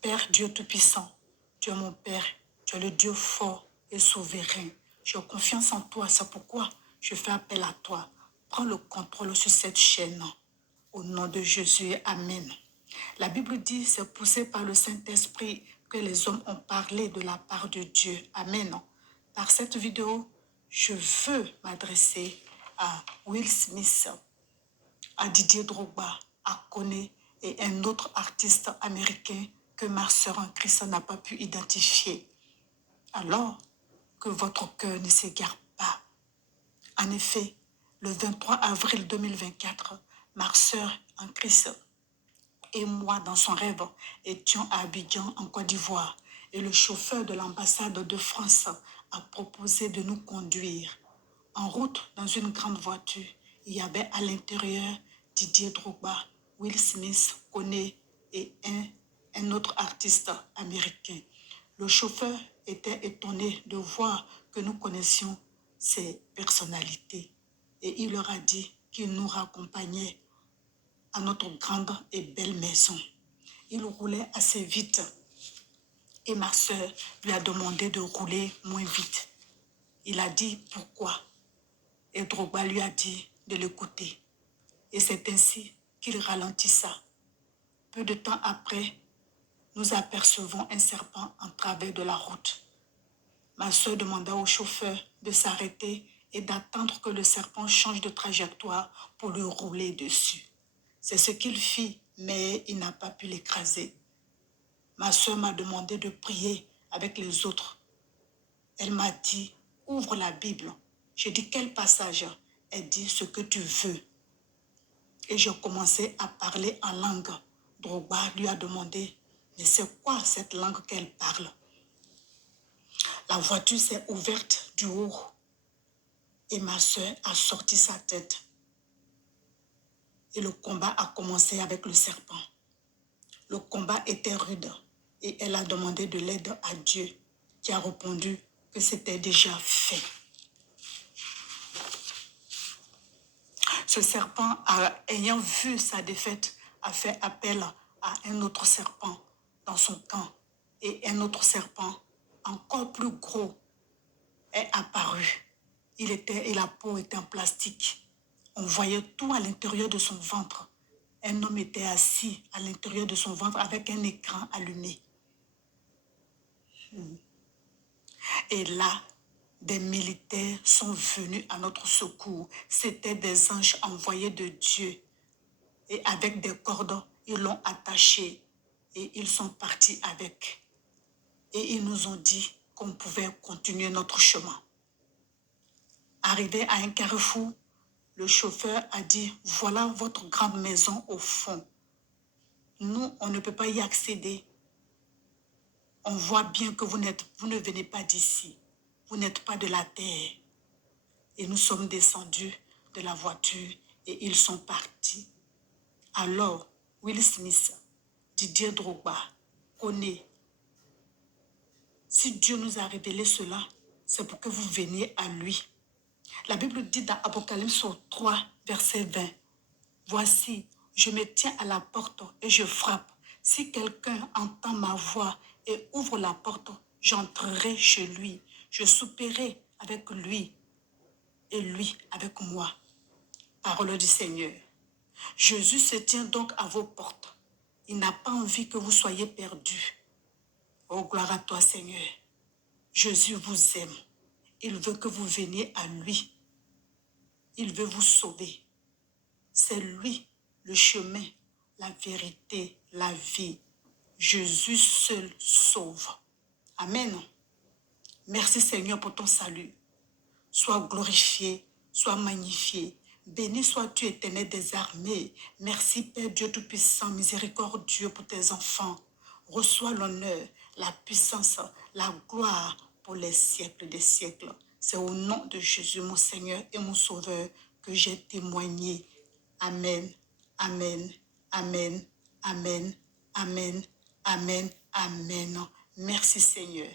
Père Dieu Tout-Puissant, tu es mon Père, tu es le Dieu fort et souverain. J'ai confiance en toi, c'est pourquoi je fais appel à toi. Prends le contrôle sur cette chaîne. Au nom de Jésus, Amen. La Bible dit, c'est poussé par le Saint-Esprit que les hommes ont parlé de la part de Dieu. Amen. Par cette vidéo, je veux m'adresser à Will Smith, à Didier Drogba, à Koné et un autre artiste américain que ma sœur en Christ n'a pas pu identifier. Alors que votre cœur ne s'égare pas. En effet, le 23 avril 2024, ma sœur en Christ et moi, dans son rêve, étions à Abidjan, en Côte d'Ivoire. Et le chauffeur de l'ambassade de France a proposé de nous conduire. En route, dans une grande voiture, il y avait à l'intérieur Didier Drogba, Will Smith, Koné et un autre artiste américain. Le chauffeur était étonné de voir que nous connaissions ces personnalités. Et il leur a dit qu'il nous raccompagnait à notre grande et belle maison. Il roulait assez vite et ma sœur lui a demandé de rouler moins vite. Il a dit pourquoi et Drogba lui a dit de l'écouter. Et c'est ainsi qu'il ralentissa. Peu de temps après, nous apercevons un serpent en travers de la route. Ma sœur demanda au chauffeur de s'arrêter et d'attendre que le serpent change de trajectoire pour lui rouler dessus. C'est ce qu'il fit, mais il n'a pas pu l'écraser. Ma sœur m'a demandé de prier avec les autres. Elle m'a dit, ouvre la Bible. J'ai dit, quel passage? Elle dit, ce que tu veux. Et j'ai commencé à parler en langue. Drogba lui a demandé, mais c'est quoi cette langue qu'elle parle? La voiture s'est ouverte du haut et ma sœur a sorti sa tête. Et le combat a commencé avec le serpent. Le combat était rude et elle a demandé de l'aide à Dieu qui a répondu que c'était déjà fait. Ce serpent, ayant vu sa défaite, a fait appel à un autre serpent dans son camp. Et un autre serpent, encore plus gros, est apparu. Et la peau était en plastique. On voyait tout à l'intérieur de son ventre. Un homme était assis à l'intérieur de son ventre avec un écran allumé. Et là, des militaires sont venus à notre secours. C'étaient des anges envoyés de Dieu. Et avec des cordes, ils l'ont attaché et ils sont partis avec. Et ils nous ont dit qu'on pouvait continuer notre chemin. Arrivé à un carrefour, le chauffeur a dit, voilà votre grande maison au fond. Nous, on ne peut pas y accéder. On voit bien que vous ne venez pas d'ici. Vous n'êtes pas de la terre. Et nous sommes descendus de la voiture et ils sont partis. Alors, Will Smith, Didier Drogba, Koné, si Dieu nous a révélé cela, c'est pour que vous veniez à lui. La Bible dit dans Apocalypse 3, verset 20, « Voici, je me tiens à la porte et je frappe. Si quelqu'un entend ma voix et ouvre la porte, j'entrerai chez lui. Je souperai avec lui et lui avec moi. » Parole du Seigneur. Jésus se tient donc à vos portes. Il n'a pas envie que vous soyez perdus. Oh, gloire à toi, Seigneur. Jésus vous aime. Il veut que vous veniez à lui. Il veut vous sauver. C'est lui le chemin, la vérité, la vie. Jésus seul sauve. Amen. Merci Seigneur pour ton salut. Sois glorifié, sois magnifié. Béni sois-tu, Éternel des armées. Merci Père Dieu Tout-Puissant, miséricordieux pour tes enfants. Reçois l'honneur, la puissance, la gloire pour les siècles des siècles. C'est au nom de Jésus, mon Seigneur et mon Sauveur, que j'ai témoigné. Amen, amen, amen, amen, amen, amen, amen. Merci Seigneur.